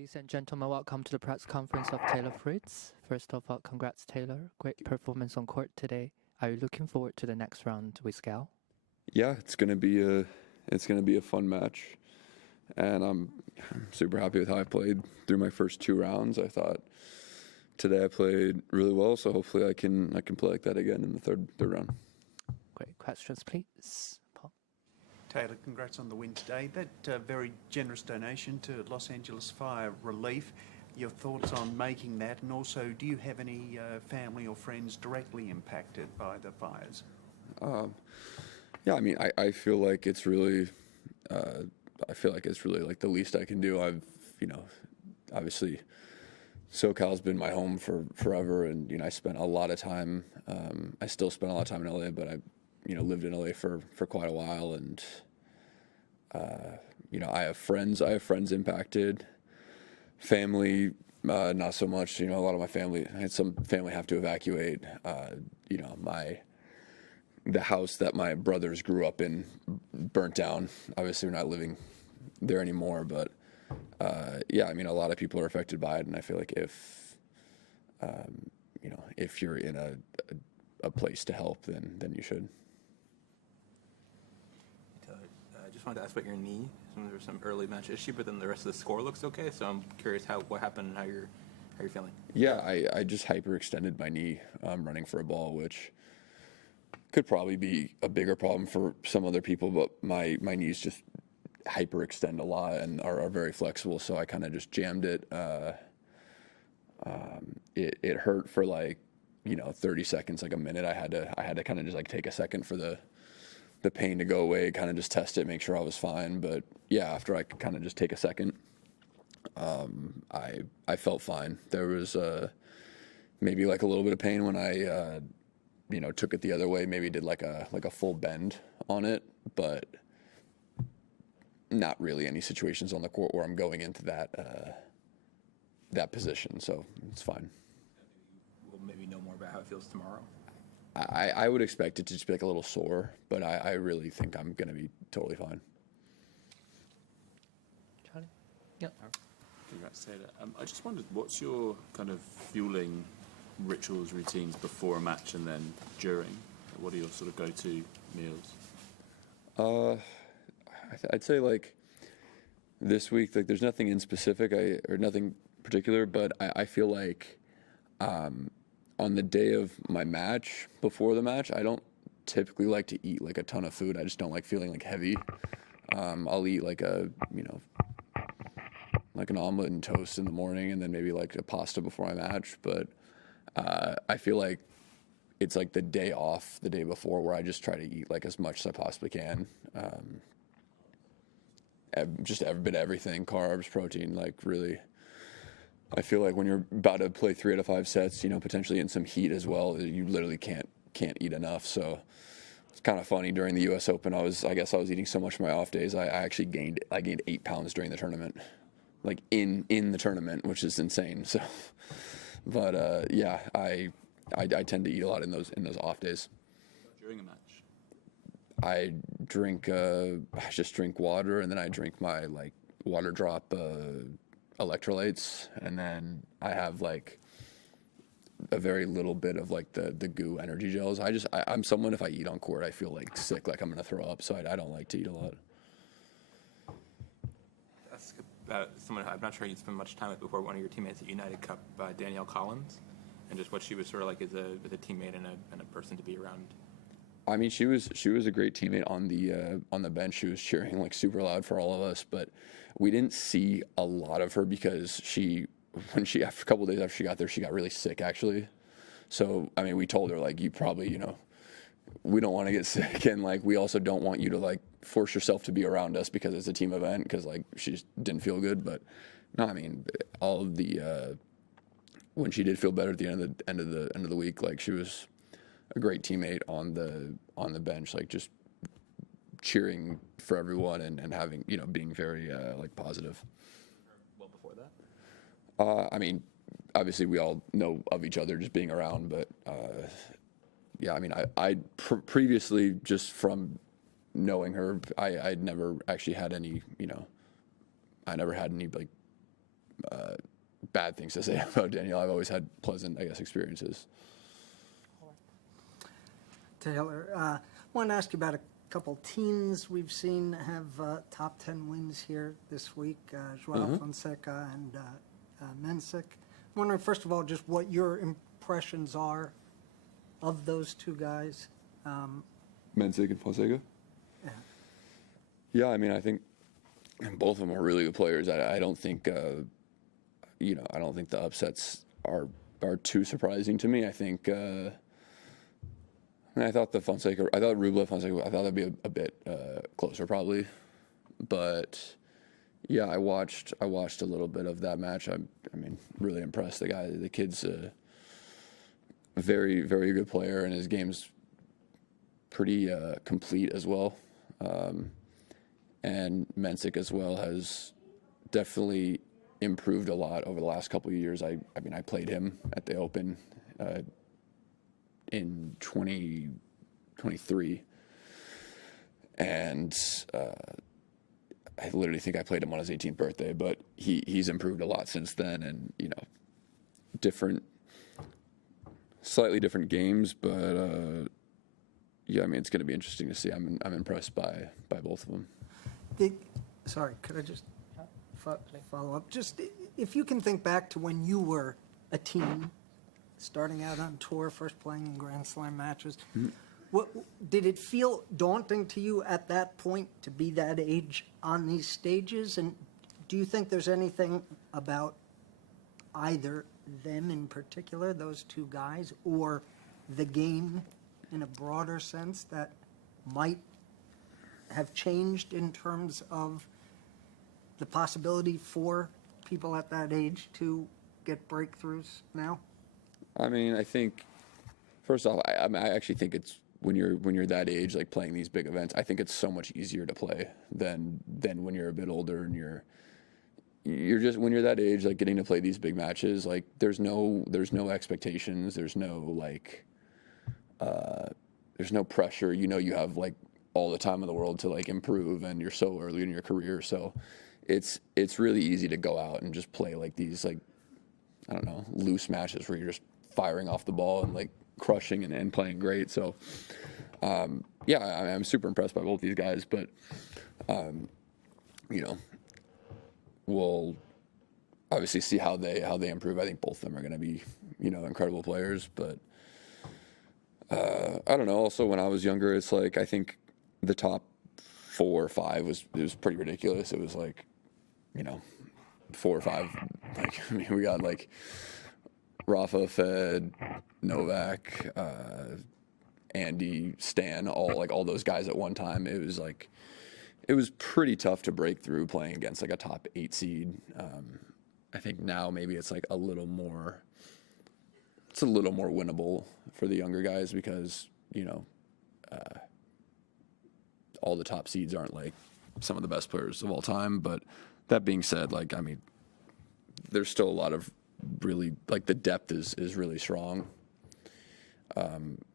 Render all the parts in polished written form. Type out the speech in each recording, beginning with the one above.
Ladies and gentlemen, welcome to the press conference of Taylor Fritz. First of all, congrats, Taylor. Great performance on court today. Are you looking forward to the next round with Gal? Yeah, it's gonna be a fun match, and I'm super happy with how I played through my first 2 rounds. I thought today I played really well, so hopefully I can play like that again in the third round. Great questions, please. Paul. Taylor, congrats on the win today. That very generous donation to Los Angeles Fire Relief. Your thoughts on making that, and also, do you have any family or friends directly impacted by the fires? Yeah, I mean, I feel like it's really, like the least I can do. I've, obviously, SoCal's been my home for forever, and I spent a lot of time. I still spend a lot of time in LA, but I, lived in LA for quite a while, and I have friends impacted. Family, not so much. A lot of my family, I had some family have to evacuate. The house that my brothers grew up in burnt down. Obviously, we're not living there anymore, but yeah, I mean, a lot of people are affected by it, and I feel like if you're in a place to help, then you should. I just wanted to ask about your knee. There was some early match issue, but then the rest of the score looks okay. So I'm curious what happened and how you're feeling. Yeah, I just hyperextended my knee running for a ball, which could probably be a bigger problem for some other people, but my knees just hyperextend a lot and are very flexible, so I kind of just jammed it. It hurt for 30 seconds, like a minute. I had to kind of just take a second for the pain to go away, kind of just test it, make sure I was fine. But yeah, after I could kind of just take a second, I felt fine. There was maybe a little bit of pain when I took it the other way, maybe did like a full bend on it, but not really any situations on the court where I'm going into that position, so it's fine. We'll maybe know more about how it feels tomorrow. I would expect it to just be a little sore, but I really think I'm going to be totally fine. Charlie? Yep. Congrats, Taylor. I just wondered, what's your kind of fueling rituals, routines before a match and then during? What are your sort of go-to meals? I'd say this week, there's nothing in specific or nothing particular, but I feel like on the day of my match, before the match, I don't typically like to eat a ton of food. I just don't like feeling heavy. I'll eat an omelet and toast in the morning, and then maybe a pasta before my match. But I feel like it's the day off, the day before, where I just try to eat as much as I possibly can. Just every bit of everything, carbs, protein, really. I feel like when you're about to play 3 out of 5 sets, potentially in some heat as well, you literally can't eat enough. So it's kind of funny. During the U.S. Open, I guess I was eating so much on my off days. I actually gained 8 pounds during the tournament, in the tournament, which is insane. So, but yeah, I tend to eat a lot in those off days. During a match, I just drink water, and then I drink my water drop electrolytes, and then I have a very little bit of the goo energy gels. I'm someone, if I eat on court, I feel sick, I'm gonna throw up, so I don't like to eat a lot. Ask about someone I'm not sure you spent much time with before, one of your teammates at United Cup, Danielle Collins, and just what she was sort of as a teammate and a person to be around. I mean, she was a great teammate on the bench. She was cheering super loud for all of us, but we didn't see a lot of her because after a couple of days after she got there, she got really sick actually. So I mean, we told her you probably we don't want to get sick, and we also don't want you to force yourself to be around us because it's a team event, because she just didn't feel good. But no, I mean, all of the when she did feel better at the end of the week, she was a great teammate on the bench, just cheering for everyone and having, being very positive. Well before that? I mean, obviously we all know of each other just being around, but yeah, I mean, I previously, just from knowing her, I'd never actually had any, I never had any bad things to say about Danielle. I've always had pleasant, I guess, experiences. Taylor, I want to ask you about a couple teens we've seen have top 10 wins here this week, Joao Fonseca and Mensik. I'm wondering, first of all, just what your impressions are of those two guys. Mensik and Fonseca? Yeah. Yeah, I mean, I think both of them are really good players. I don't think, I don't think the upsets are too surprising to me. I think, I thought Rublev Fonseca, I thought that'd be a bit closer probably, but yeah, I watched a little bit of that match. I mean, really impressed. The kid's a very, very good player, and his game's pretty complete as well. And Mensik as well has definitely improved a lot over the last couple of years. I mean, I played him at the Open in 2023, and I literally think I played him on his 18th birthday, but he's improved a lot since then, and slightly different games, but yeah, I mean, it's going to be interesting to see. I'm impressed by both of them. Sorry, could I just follow up? Just if you can think back to when you were a teen, starting out on tour, first playing in Grand Slam matches, what did it feel daunting to you at that point to be that age on these stages? And do you think there's anything about either them in particular, those two guys, or the game in a broader sense that might have changed in terms of the possibility for people at that age to get breakthroughs now? I mean, I think first off, I actually think it's when you're that age, like playing these big events, I think it's so much easier to play than when you're a bit older and you're just when you're that age, like getting to play these big matches, like there's no expectations, there's no pressure. You have like all the time in the world to like improve, and you're so early in your career, so it's really easy to go out and just play like these, like, I don't know, loose matches where you're just firing off the ball and like crushing and playing great. So yeah, I'm super impressed by both these guys, but we'll obviously see how they improve. I think both of them are going to be incredible players, but I don't know. Also, when I was younger, it's like I think the top 4 or 5 was pretty ridiculous. It was like 4 or 5. Like, I mean, we got like Rafa, Fed, Novak, Andy, Stan, all those guys at one time. It was pretty tough to break through playing against like a top 8 seed. I think now maybe it's like a little more winnable for the younger guys because all the top seeds aren't like some of the best players of all time. But that being said, like, I mean, there's still a lot of really, like, the depth is really strong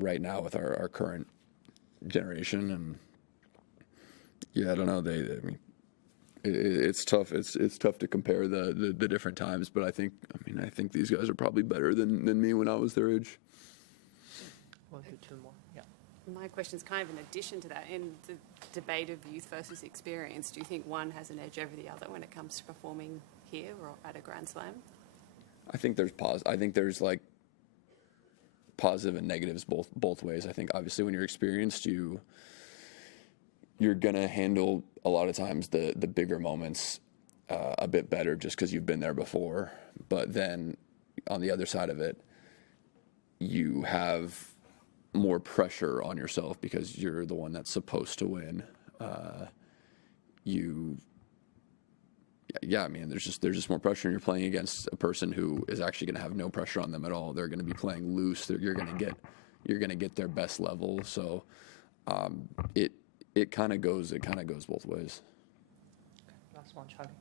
right now with our current generation. And yeah, I don't know. I mean, it's tough. It's tough to compare the different times, but I think these guys are probably better than me when I was their age. One or two more. Yeah. My question is kind of in addition to that. In the debate of youth versus experience, do you think one has an edge over the other when it comes to performing here or at a Grand Slam? I think there's like positive and negatives both ways. I think obviously when you're experienced, you're gonna handle a lot of times the bigger moments a bit better just because you've been there before. But then on the other side of it, you have more pressure on yourself because you're the one that's supposed to win. I mean, there's just more pressure, and you're playing against a person who is actually going to have no pressure on them at all. They're going to be playing loose. You're going to get their best level. So it kind of goes both ways. Last one, Charlie.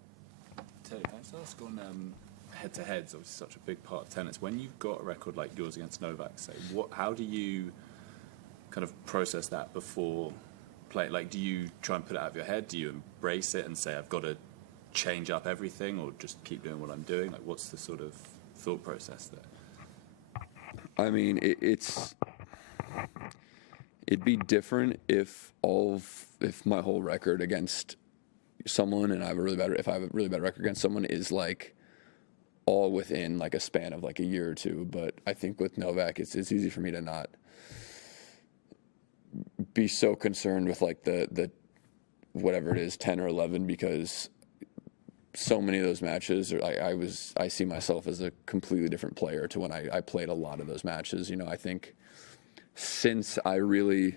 Terry, can I just ask on head-to-heads, obviously such a big part of tennis. When you've got a record like yours against Novak, say, how do you kind of process that before play? Like, do you try and put it out of your head? Do you embrace it and say, I've got to change up everything or just keep doing what I'm doing? Like, what's the sort of thought process there? I mean, it'd be different if my whole record against someone, and if I have a really bad record against someone, is like all within like a span of like a year or two. But I think with Novak, it's easy for me to not be so concerned with like the whatever it is, 10 or 11, because so many of those matches I see myself as a completely different player to when I played a lot of those matches. I think since I've really,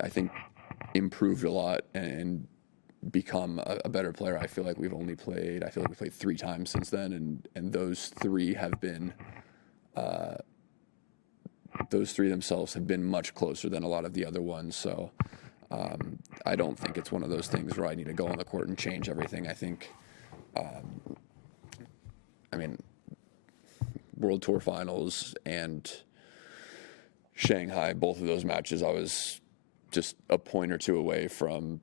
I think, improved a lot and become a better player, I feel like we played 3 times since then, and those 3 have been those 3 themselves have been much closer than a lot of the other ones. So I don't think it's one of those things where I need to go on the court and change everything. I think, World Tour Finals and Shanghai, both of those matches, I was just a point or 2 away from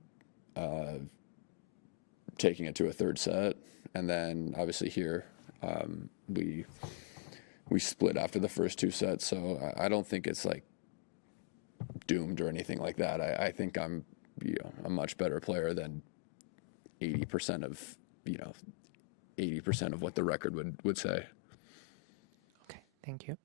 taking it to a 3rd set. And then obviously here, we split after the first 2 sets. So I don't think it's like doomed or anything like that. I think I'm a much better player than 80% of what the record would say. Okay, thank you.